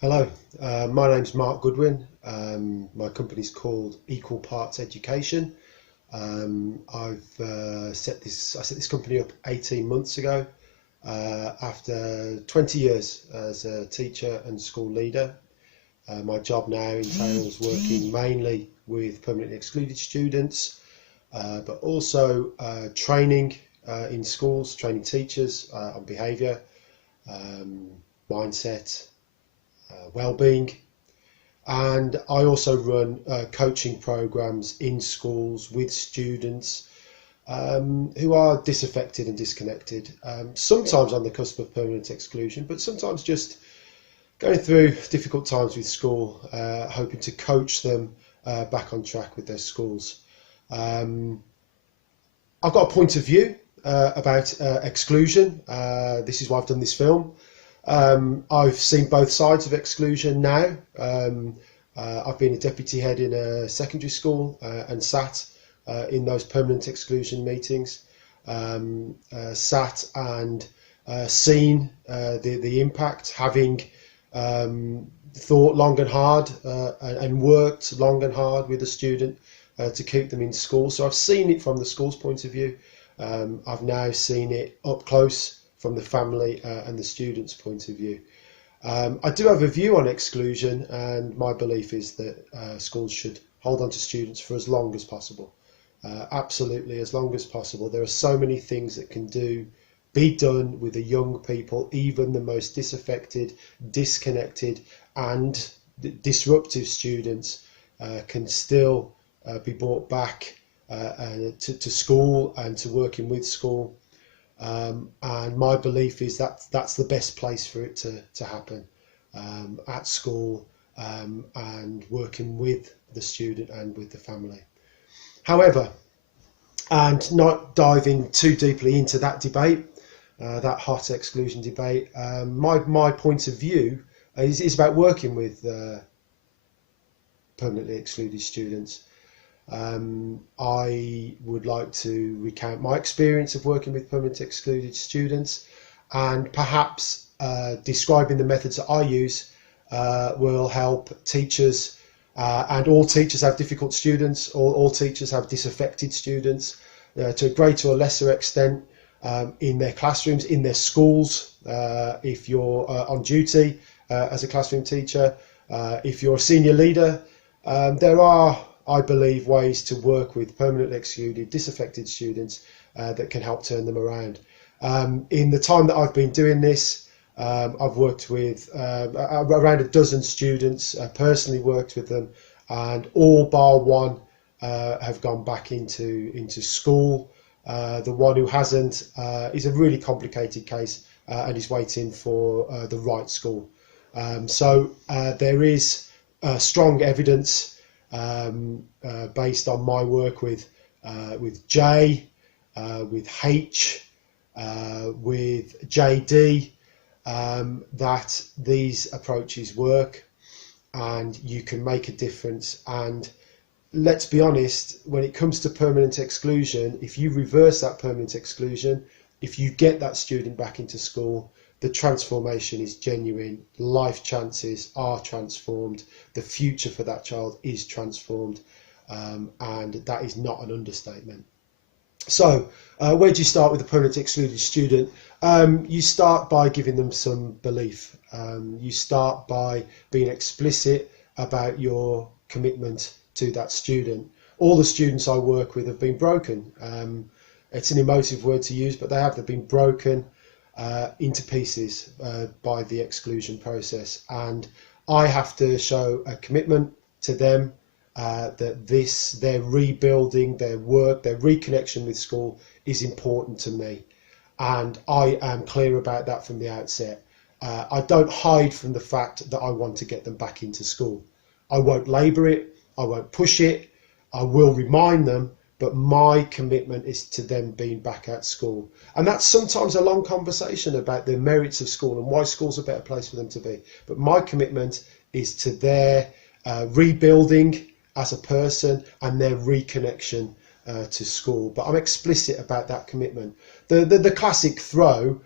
Hello, my name's Mark Goodwin. My company's called Equal Parts Education. I set this company up 18 months ago after 20 years as a teacher and school leader. My job now entails working mainly with permanently excluded students, but also training in schools, training teachers on behaviour, mindset, well-being, and I also run coaching programs in schools with students who are disaffected and disconnected, sometimes on the cusp of permanent exclusion, but sometimes just going through difficult times with school, hoping to coach them back on track with their schools. I've got a point of view about exclusion. This is why I've done this film. I've seen both sides of exclusion now. I've been a deputy head in a secondary school and sat in those permanent exclusion meetings, sat and seen the impact, having thought long and hard and worked long and hard with a student to keep them in school. So I've seen it from the school's point of view. I've now seen it up close from the family and the student's point of view. I do have a view on exclusion, and my belief is that schools should hold on to students for as long as possible. Absolutely, as long as possible. There are so many things that can be done with the young people, even the most disaffected, disconnected and disruptive students can still be brought back to school and to working with school. And my belief is that that's the best place for it to happen, at school, and working with the student and with the family. However, and not diving too deeply into that debate, that hot exclusion debate, my point of view is about working with permanently excluded students. I would like to recount my experience of working with permanently excluded students, and perhaps describing the methods that I use will help teachers, and all teachers have difficult students, all teachers have disaffected students to a greater or lesser extent in their classrooms, in their schools, if you're on duty as a classroom teacher, if you're a senior leader. There are, I believe, ways to work with permanently excluded, disaffected students that can help turn them around. In the time that I've been doing this, I've worked with around a dozen students, personally worked with them, and all bar one have gone back into school. The one who hasn't is a really complicated case and is waiting for the right school. So there is strong evidence based on my work with J, with H, with JD, that these approaches work and you can make a difference. And let's be honest, when it comes to permanent exclusion, if you reverse that permanent exclusion, if you get that student back into school, the transformation is genuine. Life chances are transformed. The future for that child is transformed, and that is not an understatement. So where do you start with a permanently excluded student? You start by giving them some belief. You start by being explicit about your commitment to that student. All the students I work with have been broken. It's an emotive word to use, but they've been broken into pieces by the exclusion process, and I have to show a commitment to them that their rebuilding, their work, their reconnection with school is important to me, and I am clear about that from the outset. I don't hide from the fact that I want to get them back into school. I won't labour it, I won't push it, I will remind them, but my commitment is to them being back at school. And that's sometimes a long conversation about the merits of school and why school's a better place for them to be. But my commitment is to their rebuilding as a person and their reconnection to school. But I'm explicit about that commitment. The classic throw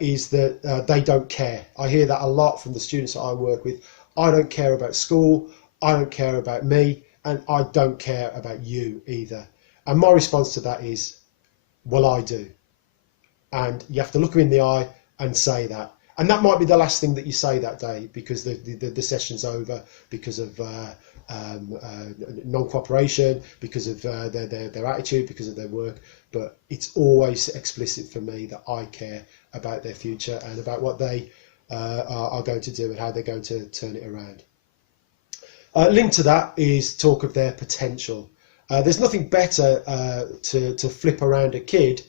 is that they don't care. I hear that a lot from the students that I work with. I don't care about school, I don't care about me, and I don't care about you either. And my response to that is, well, I do. And you have to look them in the eye and say that. And that might be the last thing that you say that day, because the session's over, because of non-cooperation, because of their attitude, because of their work. But it's always explicit for me that I care about their future and about what they are going to do and how they're going to turn it around. Linked to that is talk of their potential. There's nothing better to flip around a kid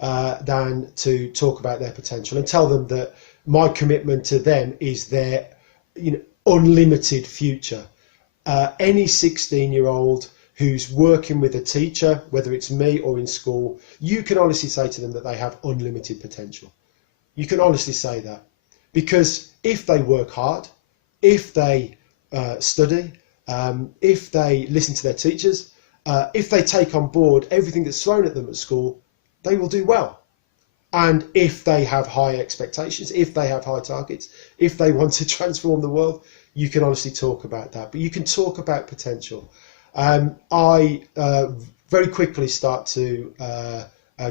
than to talk about their potential and tell them that my commitment to them is their unlimited future. Any 16-year-old who's working with a teacher, whether it's me or in school, you can honestly say to them that they have unlimited potential. You can honestly say that, because if they work hard, if they study, if they listen to their teachers, if they take on board everything that's thrown at them at school, they will do well. And if they have high expectations, if they have high targets, if they want to transform the world, you can honestly talk about that. But you can talk about potential. I very quickly start to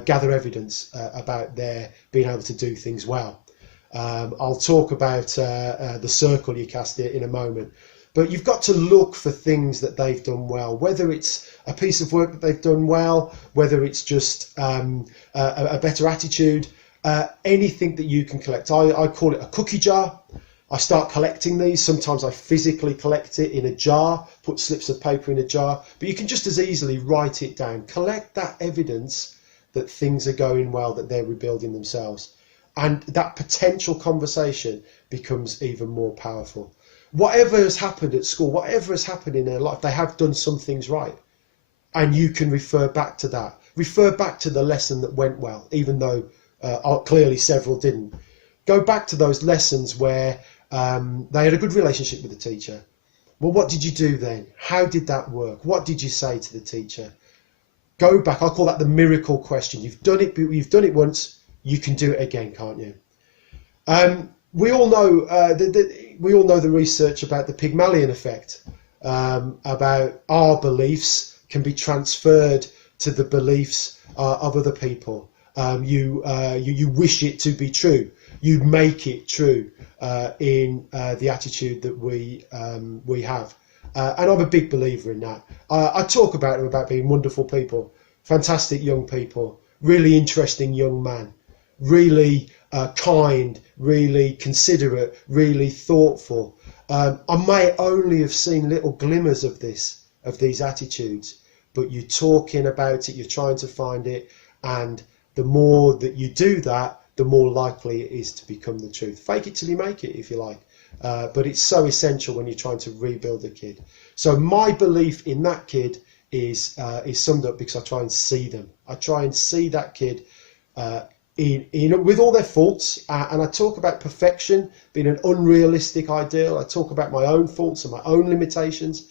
gather evidence about their being able to do things well. I'll talk about the circle you cast in a moment. But you've got to look for things that they've done well, whether it's a piece of work that they've done well, whether it's just a better attitude, anything that you can collect. I call it a cookie jar. I start collecting these. Sometimes I physically collect it in a jar, put slips of paper in a jar, but you can just as easily write it down. Collect that evidence that things are going well, that they're rebuilding themselves. And that potential conversation becomes even more powerful. Whatever has happened at school, whatever has happened in their life, they have done some things right. And you can refer back to that. Refer back to the lesson that went well, even though clearly several didn't. Go back to those lessons where they had a good relationship with the teacher. Well, what did you do then? How did that work? What did you say to the teacher? Go back. I call that the miracle question. You've done it once. You can do it again, can't you? We all know the research about the Pygmalion effect, about our beliefs can be transferred to the beliefs of other people. You wish it to be true. You make it true in the attitude that we have. And I'm a big believer in that. I talk about them about being wonderful people, fantastic young people, really interesting young man, really kind, really considerate, really thoughtful. I may only have seen little glimmers of these attitudes, but you're talking about it, you're trying to find it, and the more that you do that, the more likely it is to become the truth. Fake it till you make it, if you like. But it's so essential when you're trying to rebuild a kid. So my belief in that kid is summed up because I try and see them. I try and see that kid with all their faults, and I talk about perfection being an unrealistic ideal. I talk about my own faults and my own limitations,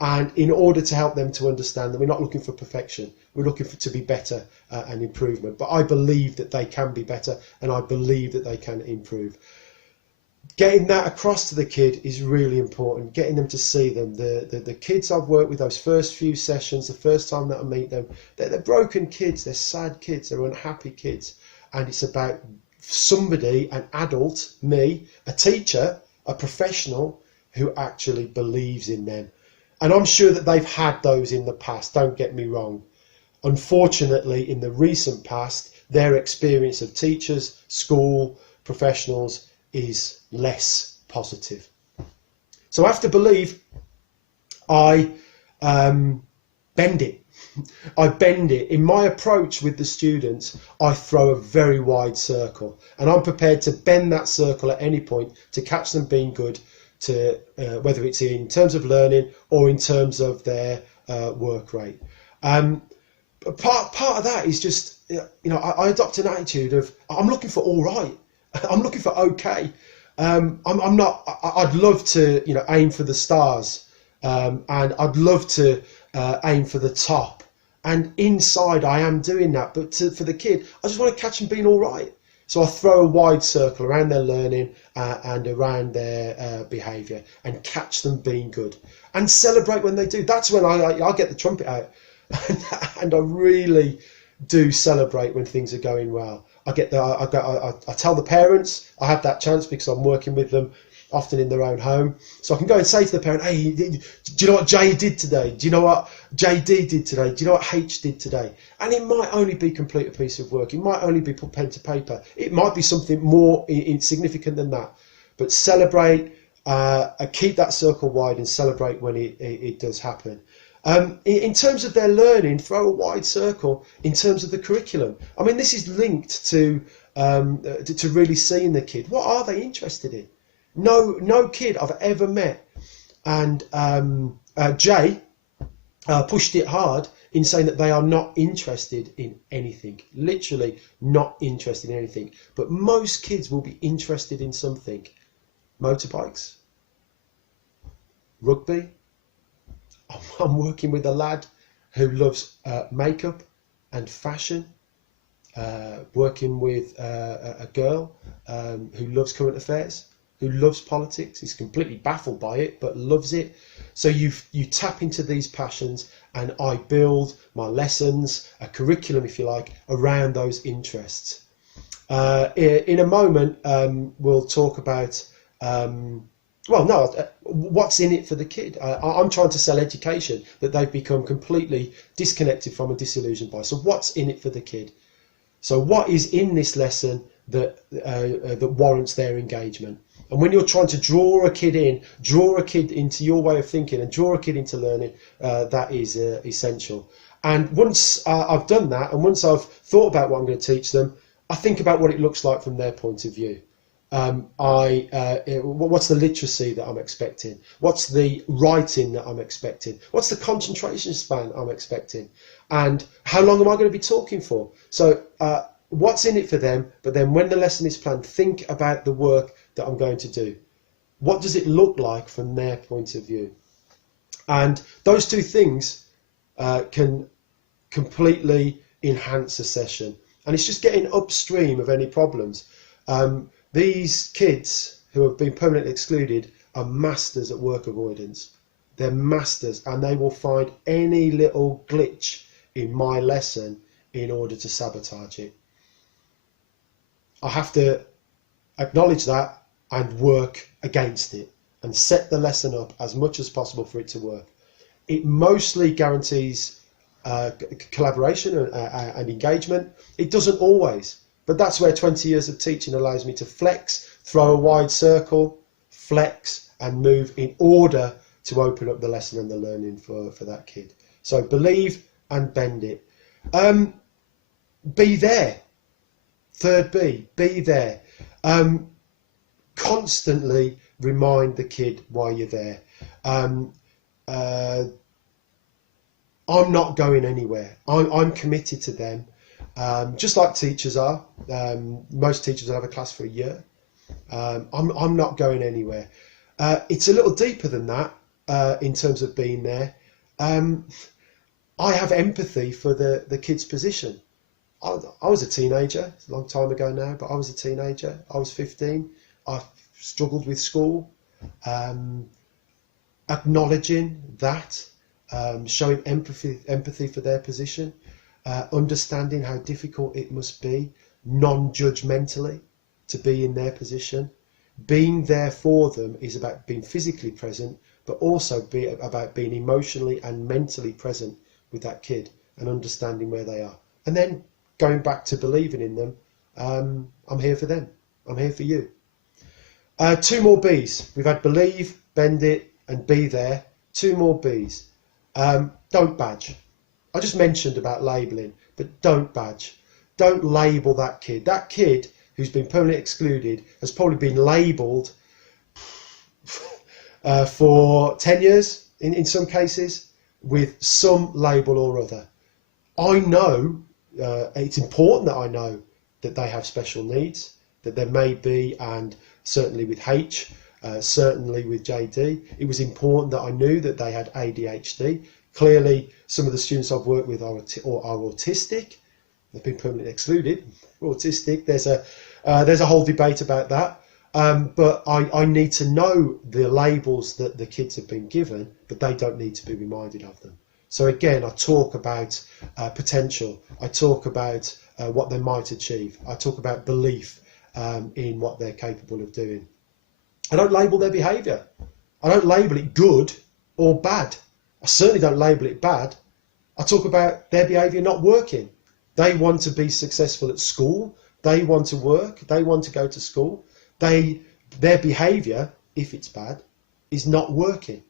and in order to help them to understand that we're not looking for perfection, we're looking to be better and improvement. But I believe that they can be better, and I believe that they can improve. Getting that across to the kid is really important, getting them to see them. The kids I've worked with, those first few sessions, the first time that I meet them, they're broken kids, they're sad kids, they're unhappy kids. And it's about somebody, an adult, me, a teacher, a professional who actually believes in them. And I'm sure that they've had those in the past, don't get me wrong. Unfortunately, in the recent past, their experience of teachers, school, professionals is less positive. So after believe, I bend it. I bend it. In my approach with the students, I throw a very wide circle, and I'm prepared to bend that circle at any point to catch them being good, to whether it's in terms of learning or in terms of their work rate. Part of that is just, I adopt an attitude of, I'm looking for all right. I'm looking for okay. I'm not, I'd love to, aim for the stars, and I'd love to aim for the top. And inside I am doing that, but for the kid, I just want to catch him being all right. So I throw a wide circle around their learning and around their behaviour, and catch them being good, and celebrate when they do. That's when I get the trumpet out and I really do celebrate when things are going well. I tell the parents. I have that chance because I'm working with them often in their own home, so I can go and say to the parent, hey, do you know what Jay did today? Do you know what JD did today? Do you know what H did today? And it might only be complete a piece of work. It might only be put pen to paper. It might be something more insignificant than that. But celebrate, keep that circle wide, and celebrate when it does happen. In terms of their learning, throw a wide circle in terms of the curriculum. I mean, this is linked to really seeing the kid. What are they interested in? No kid I've ever met, and Jay pushed it hard in saying that they are not interested in anything, literally not interested in anything. But most kids will be interested in something. Motorbikes, rugby. I'm working with a lad who loves makeup and fashion, working with a girl who loves current affairs, who loves politics, is completely baffled by it, but loves it. So you tap into these passions, and I build my lessons, a curriculum, if you like, around those interests. In a moment, we'll talk about, what's in it for the kid. I'm trying to sell education that they've become completely disconnected from and disillusioned by. So what's in it for the kid? So what is in this lesson that warrants their engagement? And when you're trying to draw a kid into your way of thinking and draw a kid into learning, that is essential. And once I've done that, and once I've thought about what I'm going to teach them, I think about what it looks like from their point of view. What's the literacy that I'm expecting? What's the writing that I'm expecting? What's the concentration span I'm expecting? And how long am I going to be talking for? So what's in it for them? But then when the lesson is planned, think about the work that I'm going to do. What does it look like from their point of view? And those two things can completely enhance a session. And it's just getting upstream of any problems. These kids who have been permanently excluded are masters at work avoidance. They're masters, and they will find any little glitch in my lesson in order to sabotage it. I have to acknowledge that and work against it and set the lesson up as much as possible for it to work. It mostly guarantees collaboration and engagement. It doesn't always. But that's where 20 years of teaching allows me to flex, throw a wide circle, flex, and move in order to open up the lesson and the learning for that kid. So believe and bend it. Be there. Third B, be there. Constantly remind the kid why you're there. I'm not going anywhere. I'm committed to them. Just like teachers are. Most teachers will have a class for a year. I'm not going anywhere. It's a little deeper than that in terms of being there. I have empathy for the kid's position. I was a teenager. It's a long time ago now, but I was a teenager. I was 15. I struggled with school. Acknowledging that, showing empathy for their position. Understanding how difficult it must be, non-judgmentally, to be in their position. Being there for them is about being physically present, but also about being emotionally and mentally present with that kid and understanding where they are. And then going back to believing in them, I'm here for them. I'm here for you. Two more B's. We've had believe, bend it, and be there. Two more B's. Don't badge. I just mentioned about labelling, but don't badge. Don't label that kid. That kid who's been permanently excluded has probably been labelled for 10 years in some cases with some label or other. I know, it's important that I know that they have special needs, that there may be, and certainly with H, certainly with JD, it was important that I knew that they had ADHD. Clearly, some of the students I've worked with are autistic. They've been permanently excluded. They're autistic. There's There's a whole debate about that. But I need to know the labels that the kids have been given, but they don't need to be reminded of them. So again, I talk about potential. I talk about what they might achieve. I talk about belief in what they're capable of doing. I don't label their behaviour. I don't label it good or bad. I certainly don't label it bad. I talk about their behaviour not working. They want to be successful at school. They want to work. They want to go to school. Their behaviour, if it's bad, is not working.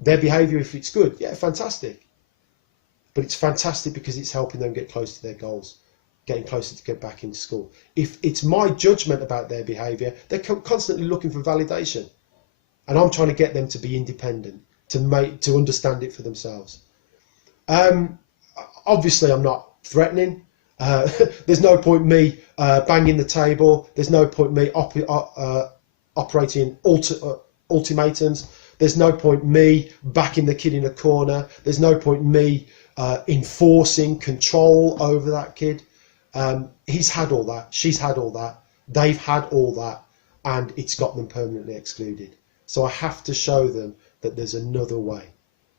Their behaviour, if it's good, yeah, fantastic. But it's fantastic because it's helping them get close to their goals, getting closer to get back into school. If it's my judgment about their behaviour, they're constantly looking for validation. And I'm trying to get them to be independent, to understand it for themselves. Obviously, I'm not threatening. There's no point me banging the table. There's no point me operating ultimatums. There's no point me backing the kid in a corner. There's no point me enforcing control over that kid. He's had all that. She's had all that. They've had all that, and it's got them permanently excluded. So I have to show them that there's another way.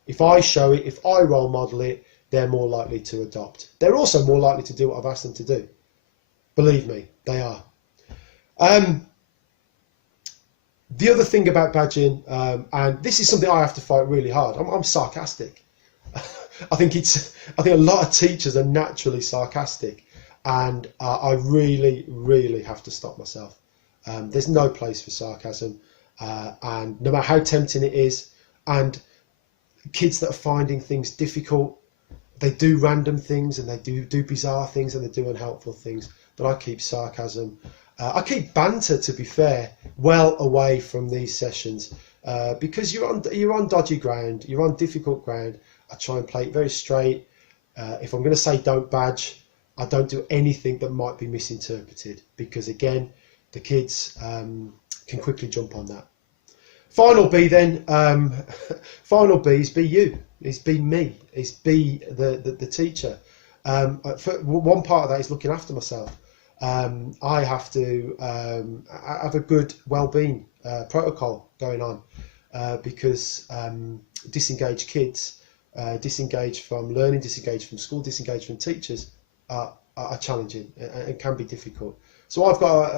If I show it, if I role model it, they're more likely to adopt. They're also more likely to do what I've asked them to do. Believe me, they are. The other thing about badging, and this is something I have to fight really hard. I'm sarcastic. I think a lot of teachers are naturally sarcastic, and I really, really have to stop myself. There's no place for sarcasm, and no matter how tempting it is, and kids that are finding things difficult, they do random things and they do bizarre things and they do unhelpful things. But I keep sarcasm. I keep banter, to be fair, well away from these sessions because you're on dodgy ground, you're on difficult ground. I try and play it very straight. If I'm going to say don't badge, I don't do anything that might be misinterpreted because, again, the kids can quickly jump on that. Final B then, final B is be you, is be me, is be the teacher. One part of that is looking after myself. I have to have a good well-being protocol going on because disengaged kids, disengaged from learning, disengaged from school, disengaged from teachers are challenging and can be difficult. So I've got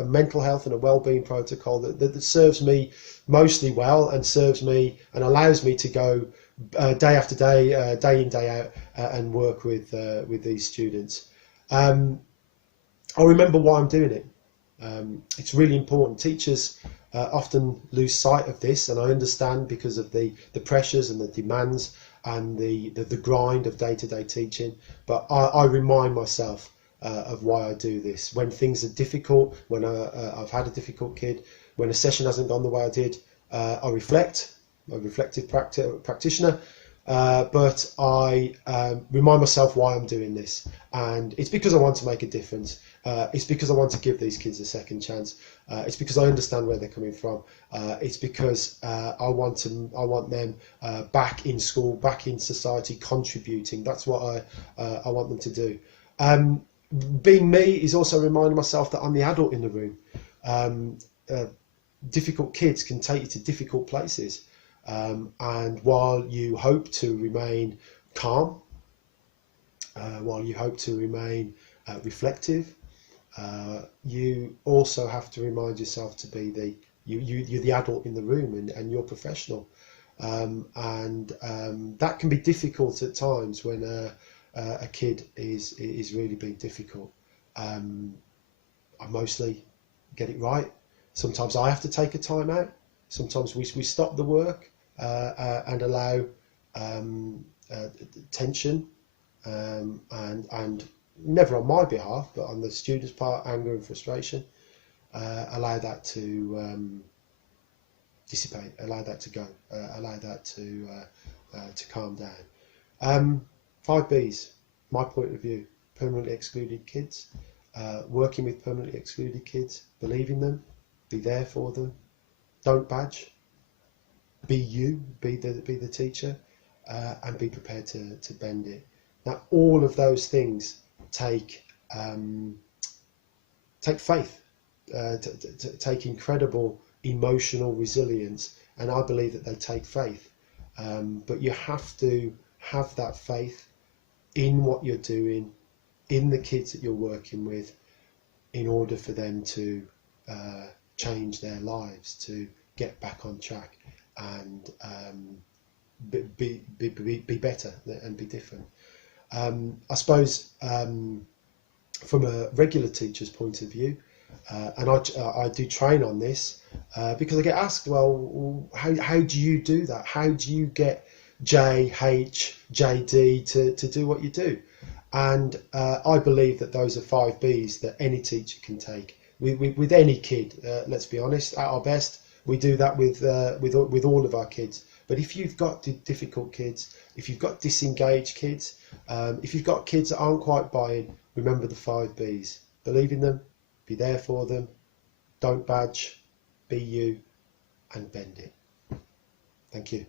a mental health and a well-being protocol that serves me mostly well and serves me and allows me to go day after day, day in, day out, and work with these students. I remember why I'm doing it. It's really important. Teachers often lose sight of this, and I understand because of the pressures and the demands and the grind of day-to-day teaching. But I remind myself of why I do this. When things are difficult, when I've had a difficult kid, when a session hasn't gone the way I did, I reflect. I'm a reflective practitioner. But I remind myself why I'm doing this, and it's because I want to make a difference. It's because I want to give these kids a second chance. It's because I understand where they're coming from. It's because I want them back in school, back in society, contributing. That's what I want them to do. Being me is also reminding myself that I'm the adult in the room. Difficult kids can take you to difficult places. And while you hope to remain calm, while you hope to remain reflective, you also have to remind yourself to be you're the adult in the room and you're professional. And that can be difficult at times when a kid is really being difficult. I mostly get it right. Sometimes I have to take a time out. Sometimes we stop the work and allow tension and never on my behalf, but on the student's part, anger and frustration. Allow that to dissipate. Allow that to go. Allow that to calm down. 5 B's, my point of view: permanently excluded kids, working with permanently excluded kids, believe in them, be there for them, don't badge. Be you, be the teacher, and be prepared to bend it. Now, all of those things take take faith, take incredible emotional resilience, and I believe that they take faith. But you have to have that faith in what you're doing, in the kids that you're working with, in order for them to change their lives, to get back on track and be better and be different. I suppose from a regular teacher's point of view, and I do train on this because I get asked, well, how do you do that? How do you get J, H, JD to do what you do? And I believe that those are 5 Bs that any teacher can take with any kid. Let's be honest, at our best, we do that with all of our kids. But if you've got difficult kids, if you've got disengaged kids, if you've got kids that aren't quite buying, remember the 5 Bs. Believe in them, be there for them, don't badge, be you, and bend it. Thank you.